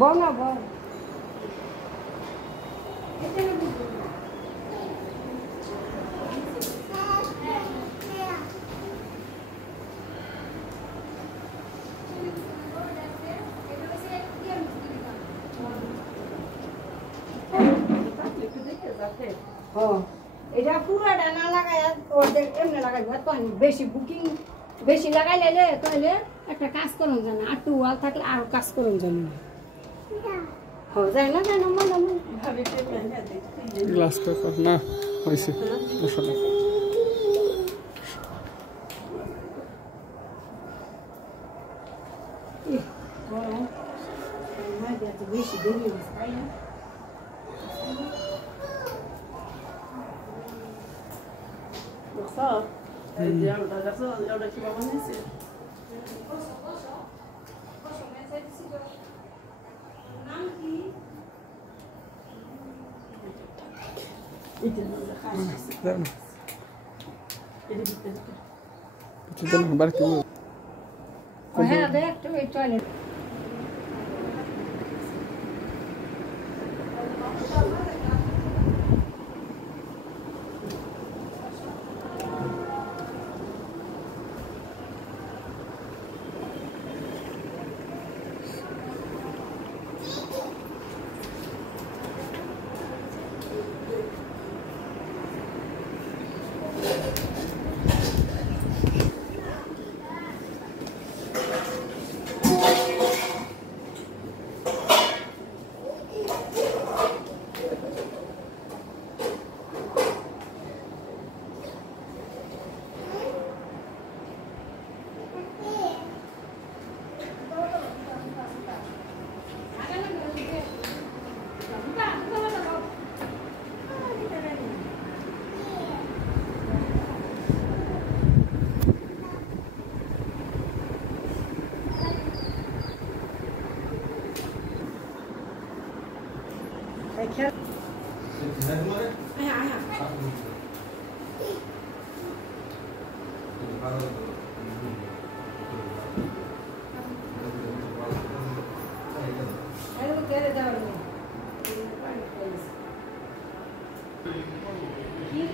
বল না বল এটা পুরোটা না লাগায় ওদের এমনি লাগাই বেশি বুকিং বেশি লাগাইলে তাহলে একটা কাজ করুন জানা আর টু ওয়াল থাকলে আর কাজ করুন জানি না যায় না গ্লাস পেপার না হয়েছে বেশি দেরি তাই না হ্যাঁ দেখ তো এই টয়লেট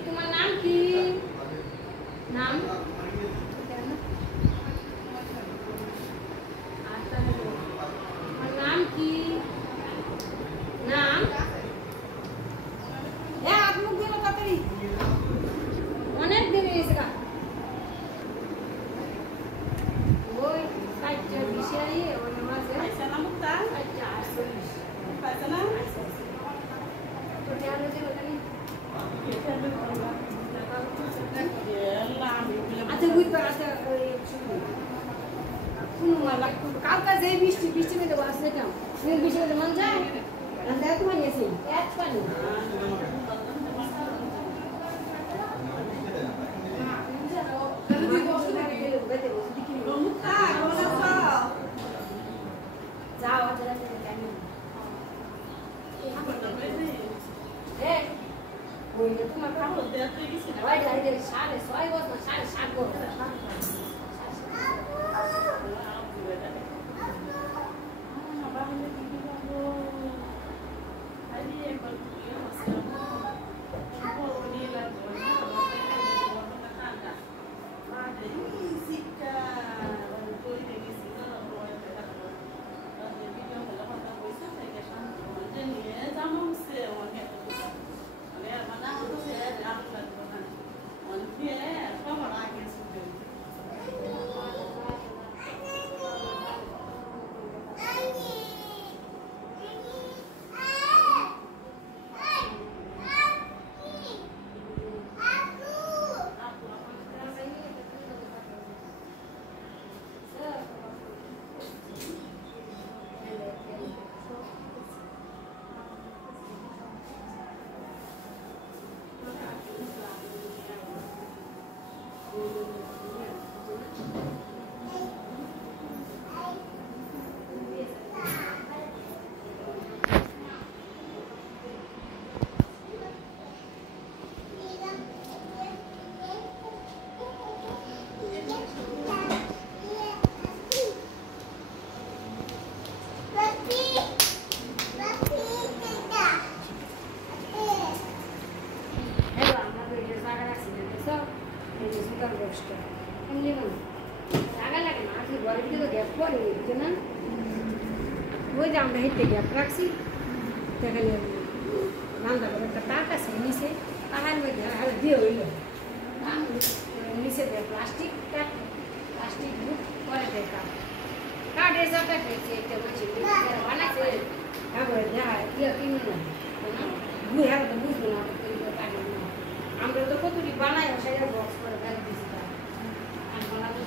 তোমার নাম কি নাম নাম কি নাম অনেক দেরি হয়েছে ওই সাইটটা বিষয় ওর মাঝে আচ্ছা বুঝতে আচ্ছা কালকা যে বৃষ্টি বৃষ্টি মেয়ে দেবো আসলে কেমন বৃষ্টি মেয়ে মন যায় দেখ মানে এসে এক পানি হচ্ছে না ওই যে আমরা হেঁটে গ্যাপ রাখছি দেখালে রান্না করে একটা টাক আছে নিচে তাহার মধ্যে দিয়ে হইল নিচে দেয় প্লাস্টিক বুক করে দেয় কাঠে যাটা খেয়েছে একটা বলছি বানাচ্ছে তারপরে দেখা দিয়ে কিনে না বুঝে তো বুঝবো না আমরা তো কতটি বানাই সেটা বক্স করে ব্যাগ দিচ্ছি আর বানাবো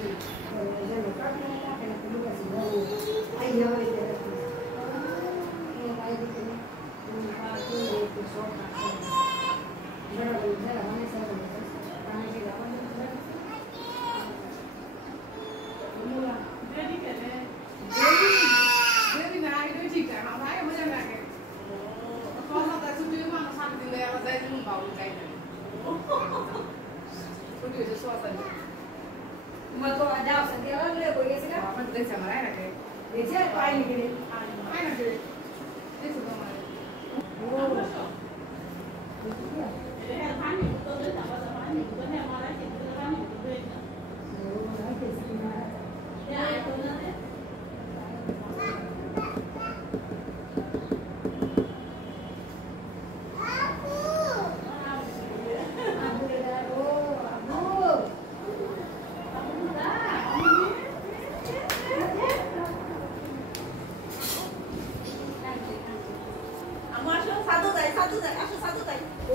Mà cô ở đâu sẽ kéo lên của cái gì đó? Mình tự xem lại là cái. Để chứ quay như cái. Ai là cái. Để sử dụng này. Satu, asal satu.